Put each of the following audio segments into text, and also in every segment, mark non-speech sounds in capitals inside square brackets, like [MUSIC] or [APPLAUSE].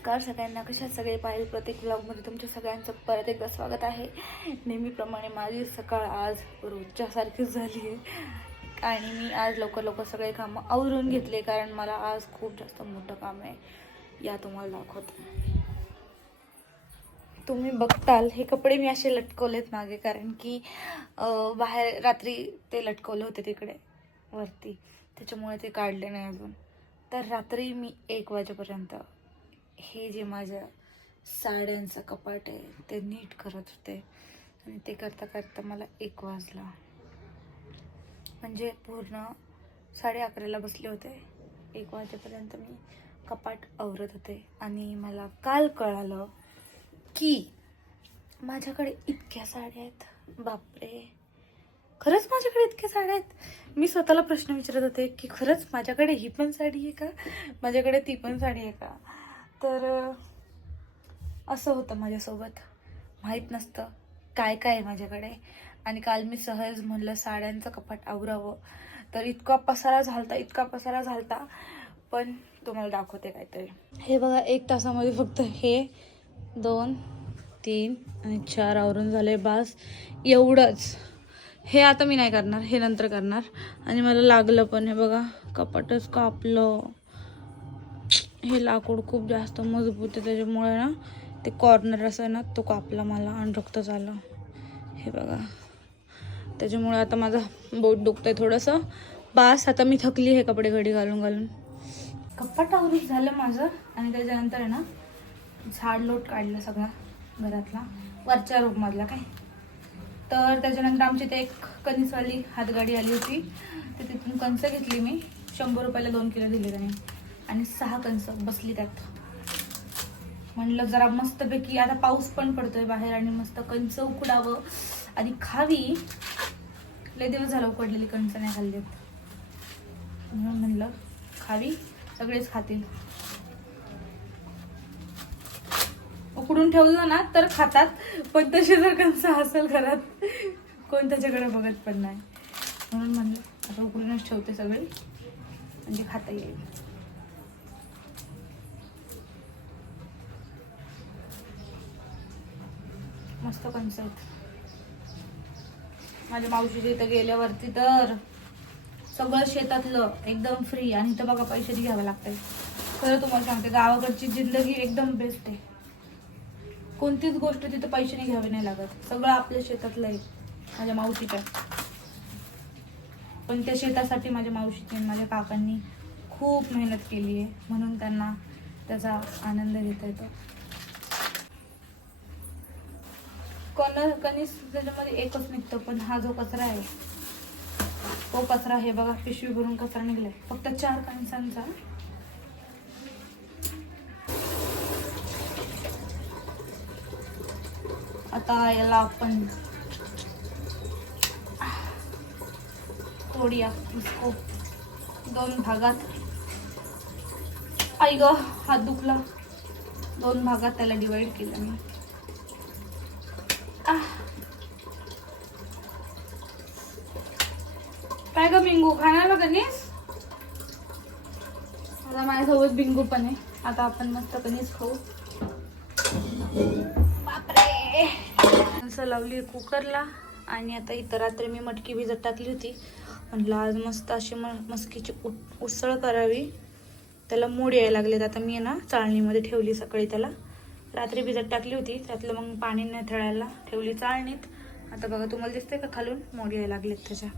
नमस्कार सगळ्यांना कशा सगळे? पाहिजे प्रत्येक ब्लॉगमध्ये तुमच्या सगळ्यांचं परत एकदा स्वागत आहे. नेहमीप्रमाणे माझी सकाळ आज रोजच्यासारखीच झाली आहे. आणि मी आज लवकर लवकर सगळे कामं आवरून घेतले कारण मला आज खूप जास्त मोठं काम आहे या तुम्हाला दाखवते. तुम्ही बघताल हे कपडे मी असे लटकवलेत मागे कारण की बाहेर रात्री ते लटकवले होते तिकडे वरती. त्याच्यामुळे ते काढले नाही अजून. तर रात्री मी एक वाजेपर्यंत हे जे माझ्या साड्यांचं कपाट आहे ते नीट करत होते. आणि ते करता करता मला एक वाजला. म्हणजे पूर्ण साडे अकराला बसले होते. एक वाजेपर्यंत मी कपाट आवरत होते. आणि मला काल कळालं की माझ्याकडे इतक्या साड्या आहेत. बापरे. खरंच माझ्याकडे इतक्या साड्या आहेत? मी स्वतःला प्रश्न विचारत होते की खरंच माझ्याकडे ही पण साडी आहे का? माझ्याकडे ती पण साडी आहे का? तर असं होतं माझ्यासोबत. माहीत नसतं काय काय आहे माझ्याकडे. आणि काल मी सहज म्हणलं साड्यांचं कपाट आवरावं. तर इतका पसारा झालता इतका पसारा झालता. पण तुम्हाला दाखवते काहीतरी. हे बघा एक तासामध्ये फक्त हे दोन तीन आणि चार आवरून झाले बास. एवढंच. हे आता मी नाही करणार हे नंतर करणार. आणि मला लागलं पण हे बघा कपाटच कापलं. हे लाकूड खूप जास्त मजबूत आहे त्याच्यामुळे ना ते कॉर्नर असं आहे ना तो कापला मला आणि रक्त झालं. हे बघा. त्याच्यामुळे आता माझा बोट दुखतंय थोडंसं. बास आता मी थकली हे कपडे घडी घालून घालून. कप्पा आवरून झालं माझं आणि त्याच्यानंतर आहे ना झाड लोट काढलं सगळा घरातला. वरच्या रूममधला काय. तर त्याच्यानंतर आमची ते एक कणीसवाली हातगाडी आली होती. तर तिथून कणसं घेतली मी. शंभर रुपयाला दोन किलो दिले त्याने. आणि सहा कणसं बसली त्यात. म्हणलं जरा मस्तपैकी आता पाऊस पण पडतोय बाहेर आणि मस्त कंच उकडावं आणि खावी. लय दिवस झालं उकडलेली कणसं नाही खाल्ली म्हणून म्हणलं खावी सगळेच खातील. उकडून ठेवलं ना तर खातात. पण तसे जर कणसं असेल घरात कोण त्याच्याकडे बघत पण नाही. म्हणून म्हणलं आता उकडूनच ठेवते सगळे. म्हणजे खाता येईल. मस्त कंस माझ्या मावशीच्या इथं गेल्यावरती तर सगळं शेतातलं एकदम फ्री आणि इथं बघा पैसे घ्यावं लागतंय खरं तुम्हाला सांगते गावाकडची जिंदगी एकदम बेस्ट आहे. कोणतीच गोष्ट तिथं पैशाने घ्यावी नाही लागत. सगळं आपल्या शेतातलं आहे माझ्या मावशीच्या पण त्या शेतासाठी माझ्या मावशीने आणि माझ्या काकांनी खूप मेहनत केली आहे. म्हणून त्यांना त्याचा आनंद घेता येतो. कण कणीस त्याच्यामध्ये एकच निघतो पण हा जो कचरा आहे तो कचरा हे बघा पिशवी भरून कचरा निघलाय. फक्त चार कणसांचा. आता याला आपण तोडूया इसको. दोन भागात. आई ग हात दुखला. दोन भागात त्याला डिवाइड केलं मी. काय ग बिंगू? खाणार ना कणीस? आता माझ्यासोबत बिंगू पण आहे. आता आपण मस्त कणीस खाऊ. बापरे! लावली कुकरला आणि आता इथं रात्री मी मटकी भिजत टाकली होती. म्हटलं आज मस्त अशी म मस्कीची उ उसळ करावी. त्याला मूड यायला लागलेत. आता मी ना चाळणीमध्ये ठेवली सकाळी त्याला. रात्री भिजत टाकली होती. त्यातलं मग पाणी न थळायला ठेवली चाळणीत. आता बघा तुम्हाला दिसतंय का खालून? मोड यायला लागलेत त्याच्या.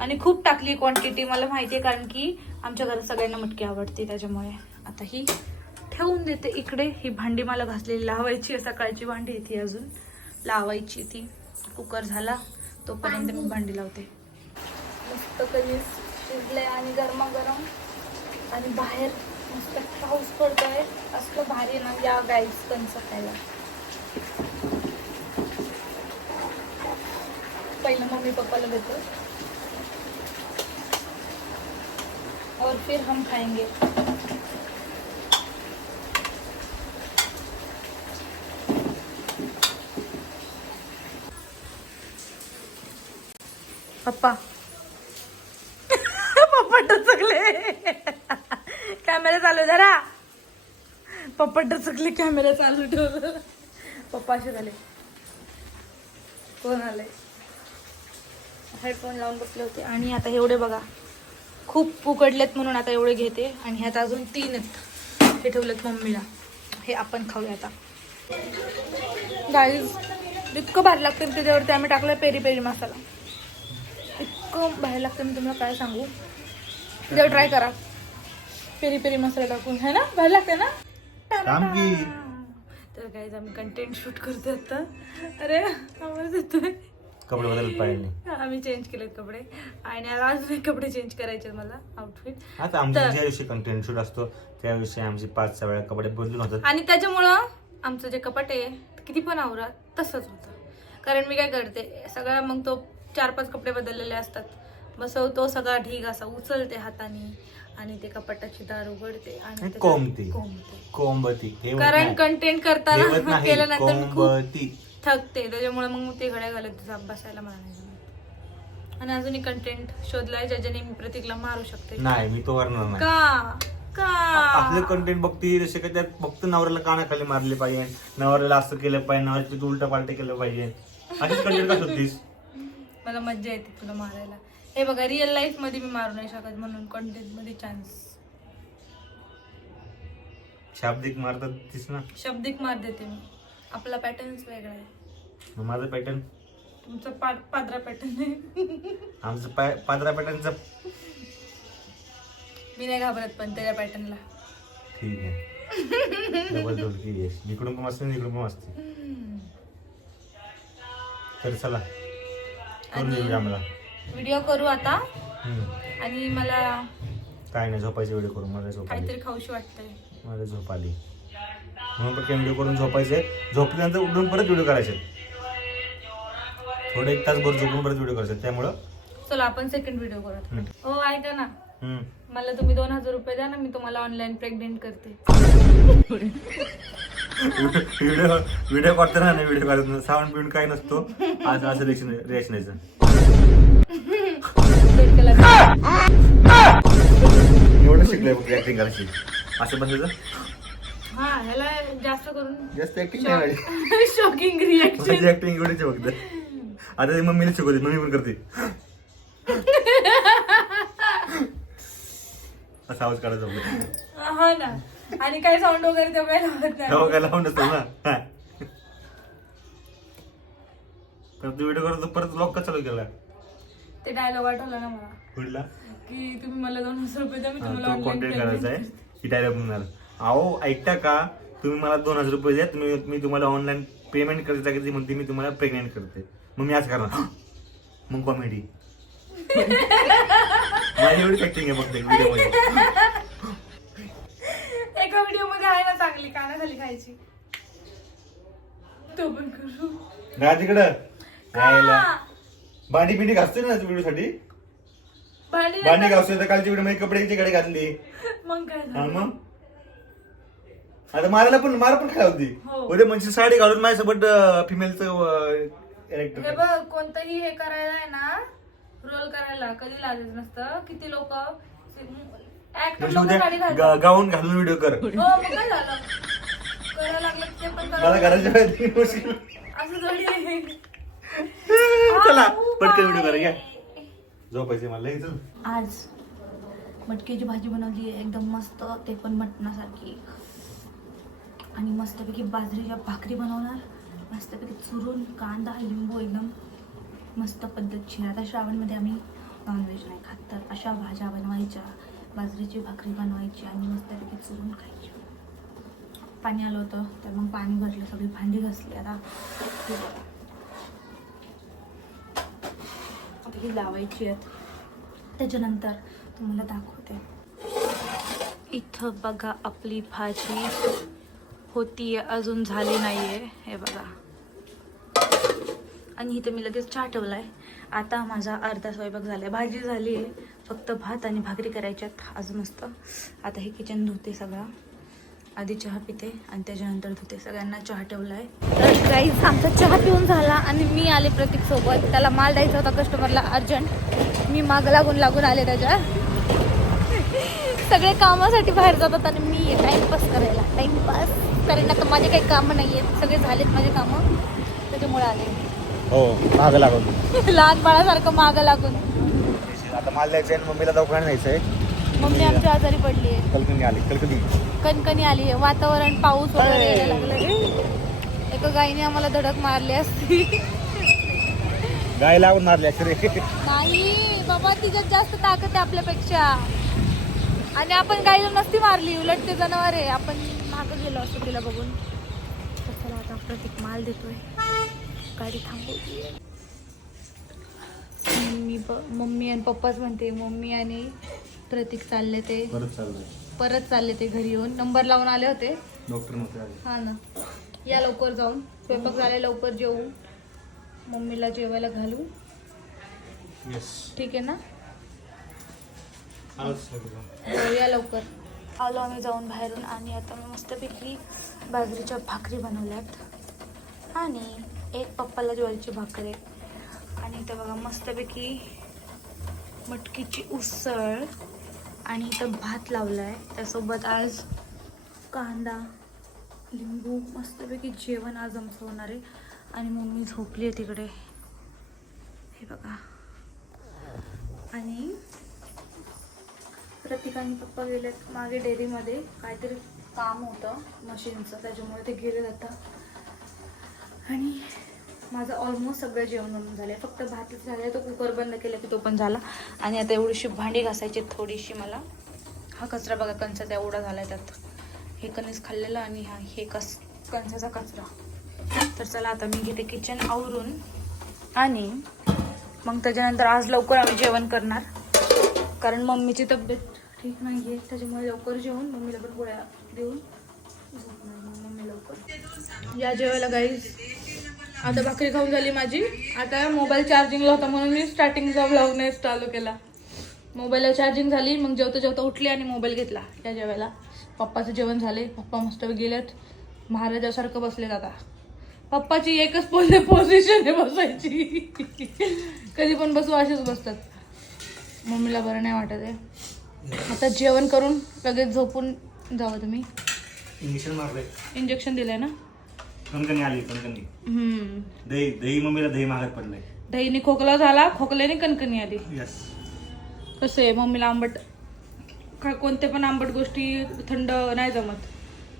आणि खूप टाकली क्वांटिटी मला माहिती आहे कारण की आमच्या घरात सगळ्यांना मटकी आवडते त्याच्यामुळे आता ही ठेवून देते इकडे. ही भांडी मला घासलेली लावायची सकाळची भांडी ती अजून. लावायची ती. कुकर झाला तोपर्यंत मी भांडी लावते. मस्त कधी शिजले आणि गरमागरम. आणि बाहेर मस्त पाऊस पडतोय. असलं भारी ना या गाईस कणसं खायला पहिलं मम्मी पप्पाला देतो और फिर हम खाएंगे। पप्पा। [LAUGHS] पप्पा टचकले। कॅमेरा चालू आहे जरा। पप्पा टचकले कॅमेरा चालू ठेवलं. पप्पा असे झाले. कोण आले हेडफोन लावून बसले होते. आणि आता एवढे बघा. खूप उकडलेत म्हणून आता एवढे घेते. आणि ह्यात अजून तीन आहेत. हे ठेवलेत मम्मीला. हे आपण खाऊया आता. गाईज इतकं भारी लागतं त्याच्यावरती आम्ही टाकलं पेरी पेरी मसाला. इतकं भारी लागतं. मी तुम्हाला काय सांगू? त्याच्यावर ट्राय करा. पेरी पेरी मसाला टाकून. है ना? भारी लागते ना. तर गाईज आम्ही कंटेंट शूट करतो आता. अरे आवाज येतोय. कपडे बदलत पाहिजे. आम्ही चेंज केलेत कपडे. आणि आता अजून एक कपडे चेंज करायचे आहेत मला आउटफिट आता आमचा तर- ज्या दिवशी कंटेंट शूट असतो त्या दिवशी आमची पाच सहा वेळा कपडे बदलून होतात. आणि त्याच्यामुळं आमचं जे कपाट आहे किती पण आवरा तसंच होतं. कारण मी काय करते सगळा मग तो चार पाच कपडे बदललेले असतात. मग so तो सगळा ढीग असा उचलते हाताने आणि ते कपाटाची दार उघडते आणि त्याच्यात कोंबते. कोंबते. कोंबती. ठेवत कारण नाही. कंटेंट ठेवत करताना नाही. केल्यानंतर मी खूप कोंबती. थकते त्याच्यामुळे मग ते घड्या घालत जा- बसायला मला नाही. आणि अजूनही कंटेंट शोधलाय ज्याच्याने मी प्रतीकला मारू शकते. नाही मी तो करणार नाही. का? का? आपले कंटेंट बघती जसे का त्यात फक्त नवऱ्याला कानाखाली मारले पाहिजे नवऱ्याला असं केलं पाहिजे नवऱ्याची उलट पालट केलं पाहिजे. असेच कंटेंट का शोधतीस? मला मज्जा येते तुला मारायला. हे बघा रिअल लाईफमध्ये मी मारू नाही शकत म्हणून कंटेंटमध्ये चान्स शाब्दिक मारतात तीस ना शब्दिक मार देते मी. आपला पॅटर्नच वेगळा आहे. मग माझं पॅटर्न तुमचा पा पादरा पॅटर्न आहे. आमचं पा- पादरा पॅटर्नचं मी नाही घाबरत पण त्याच्या पॅटर्नला ठीक आहे. डबल इकडून पण असते इकडून पण असते? तर चला करून आणि- देऊया आम्हाला. व्हिडिओ करू आता. हम्म. आणि मला काय नाही झोपायचे व्हिडिओ करून मला झोप आली. काहीतरी खाऊशी वाटतंय. मला झोप आली. म्हणून पण व्हिडिओ करून झोपायचे झोपल्यानंतर उठून परत व्हिडिओ करायचे थोडं एक तास भर झोपून परत व्हिडिओ करायचे त्यामुळं? चला आपण सेकंड व्हिडिओ करू हम्म. हो ऐका ना. हम्म. मला तुम्ही दोन हजार रुपये द्या ना मी तुम्हाला ऑनलाईन प्रेग्नेंट करते. व्हिडिओ व्हिडिओ करताना नाही व्हिडिओ करताना साऊंड बिऊंड काही नसतो. आज असं रिएक्शन रिएक्शन यायचं. एवढं शिकलोय फक्त ऍक्टिंग करायची. असं बसायचं? हा ह्याला जास्त करून जास्त ऍक्टिंग नाही. शॉकिंग रिएक्शन माझी ऍक्टिंग एवढीच आहे फक्त. आता ती मम्मीला शिकवते मम्मी पण करते. असा आवाज काढायचा फक्त. हा ना. आणि काही साऊंड वगैरे तेव्हा लावत तेव्हा नाही. काय लावून असतो ना. हा. तर तू व्हिडिओ करतो परत ब्लॉग का चालू केला? ते डायलॉग आठवला ना मला. कुठला? की तुम्ही मला दोन हजार रुपये द्या मी हा, तुम्हाला तो कॉन्टेंट करायचा आहे. ही डायलॉग म्हणणार अहो ऐकता का? तुम्ही मला दोन हजार रुपये द्या तुम्ही मी तुम्हाला ऑनलाईन पेमेंट करता की ती म्हणते मी तुम्हाला प्रेग्नेंट करते. मग मी आज करणार. मग कॉमेडी माझी एवढी ऍक्टिंग आहे फक्त व्हिडिओमध्ये. एका व्हिडिओमध्ये आहे ना चांगली कानाखाली खायची. तो पण करू. ना तिकडं. का? भांडी पिंडी घासते ना व्हिडिओ साठी? भांडी भांडी घासते. तर कालच्या व्हिडिओमध्ये कपड्याची घातली? मग काय हा झालं? मग? आता मारायला पण मार पण खायला होती. हो. उद्या म्हणजे साडी घालून माझ्यासोबत फिमेलचं हे बघ कोणतंही हे करायला आहे ना रोल करायला कधी लाजत नसतं. किती लोक ऍक्टर लोक उद्या साडी घालतात. गा- गाऊन घालून व्हिडिओ कर. हो मग काय झालं. करायला लागलं की ते पण मला करावं घराच्या लागतं. बाहेर तीन वर्षी असं थोडी. आहे. चला पटकन व्हिडिओ करा घ्या. झोपायचे मला चल. आज मटकीची भाजी बनवली आहे एकदम मस्त ते पण मटणासारखी. आणि मस्तपैकी बाजरीच्या भाकरी बनवणार. मस्तपैकी चुरून कांदा लिंबू एकदम मस्त पद्धतशीर आता श्रावणमध्ये आम्ही नॉनव्हेज नाही खात तर अशा भाज्या बनवायच्या बाजरीची भाकरी बनवायची आणि मस्तपैकी चुरून खायची. पाणी आलं होतं तर मग पाणी भरलं सगळी भांडी घासली. आता आता ही लावायची आहेत. त्याच्यानंतर तुम्हाला दाखवते. इथं बघा आपली भाजी होती अजून झाली नाही आहे हे बघा. आणि इथं मी लगेच चहा ठेवला आहे आता माझा अर्धा स्वयंपाक झाला आहे भाजी झाली आहे. फक्त भात आणि भाकरी करायच्यात. आज मस्त. आता हे किचन धुते सगळं. आधी चहा पिते आणि त्याच्यानंतर धुते. सगळ्यांना चहा ठेवलाय. तर गाईज आमचा चहा पिऊन झाला आणि मी आले प्रतीक सोबत. त्याला माल द्यायचा होता कस्टमरला अर्जंट मी माग लागून लागून आले त्याच्या. सगळे कामासाठी बाहेर जातात आणि मी टाईमपास करायला. टाईमपास कारण आता माझे काही कामं नाही आहेत सगळे झालेत माझे कामं. त्याच्यामुळे आले हो मागं लागून. [LAUGHS] लहान बाळासारखं मागं लागून. आता मला जायचंय आणि मम्मीला दवाखान्यात जायचंय मम्मी आमची आजारी पडली आहे. कलकनी आली कलकनी कणकणी आली आहे. वातावरण पाऊस वगैरे यायला लागलं एका गाईने आम्हाला धडक मारली असती. गाय लावून मारली नाही बाबा तिच्यात जास्त ताकद आहे आपल्यापेक्षा. आणि आपण गाईला नसती मारली. उलट ते जनावर आहे. आपण मागं गेलो असतो तिला बघून. तर चला आता प्रतीक माल देतोय. गाडी थांबवली मम्मी प मम्मी आणि पप्पाच म्हणते मम्मी आणि प्रतीक चालले ते. परत चाललंय परत चालले ते घरी येऊन. नंबर लावून आले होते. डॉक्टर आले. हा ना. या लवकर जाऊन. स्वयंपाक झाले लवकर जेवू मम्मीला जेवायला घालू. येस ठीक आहे ना? आलोच हो, या लवकर. आलो आम्ही जाऊन बाहेरून आणि आता मी मस्तपैकी बाजरीच्या भाकरी बनवल्यात. आणि एक पप्पाला ज्वारीची भाकरी. आणि इथं बघा मस्तपैकी मटकीची उसळ आणि इथं भात लावला आहे त्यासोबत आज कांदा लिंबू मस्तपैकी जेवण आज आमचं होणार आहे. आणि मम्मी झोपली आहे तिकडे. हे बघा. आणि प्रतीक आणि पप्पा गेलेत मागे डेअरीमध्ये. काहीतरी काम होतं मशीनचं त्याच्यामुळे ते गेले जातं आणि माझं ऑलमोस्ट सगळं जेवण बनवून झालं आहे फक्त भातच झालं तो कुकर बंद केला की तो पण झाला. आणि आता एवढीशी भांडी घासायची थोडीशी मला. हा कचरा बघा कणसाचा एवढा झाला आहे त्यात. हे कणीस खाल्लेलं आणि हा हे कस कणसाचा कचरा. तर चला आता मी घेते किचन आवरून. आणि मग त्याच्यानंतर आज लवकर आम्ही जेवण करणार. कारण मम्मीची तब्येत ठीक नाही आहे त्याच्यामुळे लवकर जेवून मम्मीला पण गोळ्या देऊन मग मम्मी लवकर. या जेवायला गाईज आता भाकरी खाऊन झाली माझी. आता मोबाईल चार्जिंगला होता म्हणून मी स्टार्टिंगचा ब्लॉग नाही चालू केला. मोबाईलला चार्जिंग झाली मग जेवता जेवता उठली आणि मोबाईल घेतला. या जेवायला. पप्पाचं जेवण झाले. पप्पा मस्त गेलेत. महाराजासारखं बसलेत आता. पप्पाची एकच पोझि पोझिशन आहे बसायची. कधी पण बसू असेच बसतात. मम्मीला बरं नाही वाटत आहे. आता जेवण करून लगेच झोपून जावं तुम्ही. इंजेक्शन मारलंय. इंजेक्शन दिलंय ना? कणकणी आली कणकणी. हम्म. दही दही मम्मीला दही महागात पडलंय. दहीने खोकला झाला खोकल्याने कणकणी आली. यस कसं आहे मम्मीला आंबट का कोणते पण आंबट गोष्टी थंड नाही जमत.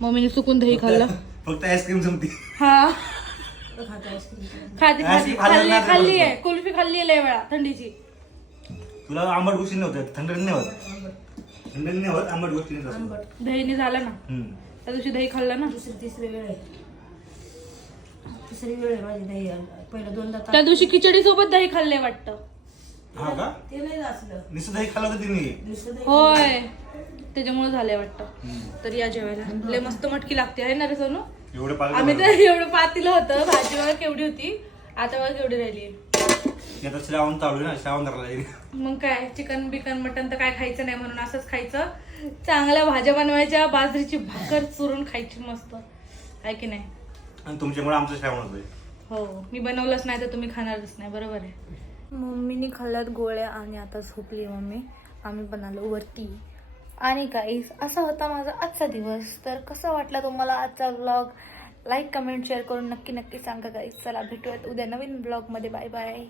मम्मीने चुकून दही खाल्लं. फक्त आईस्क्रीम जमती. हा. खाते आईस्क्रीम खाते खाल्लं आहे. कुल्फी खाल्ली आहे लय वेळा थंडीची. तुला आंबट गोष्टी नव्हत्या थंड नाही होत. थंड नाही होत आंबट गोष्टी नाही होत. दहीने झालं ना. हम्म. त्या दिवशी दही खाल्लं ना. दुसरी तिसरी वेळ आहे. तिसरी वेळ आहे माझी दही. पहिलं दोनदा त्या दिवशी खिचडी सोबत दही खाल्ले वाटतं. हा का? ते नाही असलं नुसतं दही खाल्लं होतं तिने. दुसरं दही होय. त्याच्यामुळे झालंय वाटतं. तर या जेवायला. लय मस्त मटकी लागते आहे ना रे सोनू? एवढं आम्ही तर [LAUGHS] एवढं पातीलं होतं. भाजी बघा केवढी होती आता बघा केवढी राहिली. आता श्रावण चालू आहे ना श्रावण धरला मग काय चिकन बिकन मटन तर काय खायचं नाही म्हणून असंच खायचं. चांगल्या भाज्या बनवायच्या बाजरीची भाकर चुरून खायची मस्त. आहे की नाही? आणि तुमच्यामुळे आमचं श्रावण होतोय. हो मी बनवलंच नाही तर तुम्ही खाणारच नाही बरोबर आहे. मम्मीने खाल्ल्यात गोळ्या आणि आता झोपली मम्मी. आम्ही आलो वरती. आणि काहीच असा होता माझा आजचा दिवस. तर कसं वाटला तुम्हाला आजचा ब्लॉग लाईक कमेंट शेअर करून नक्की नक्की सांगा गाईस चला भेटूयात उद्या नवीन ब्लॉगमध्ये बाय बाय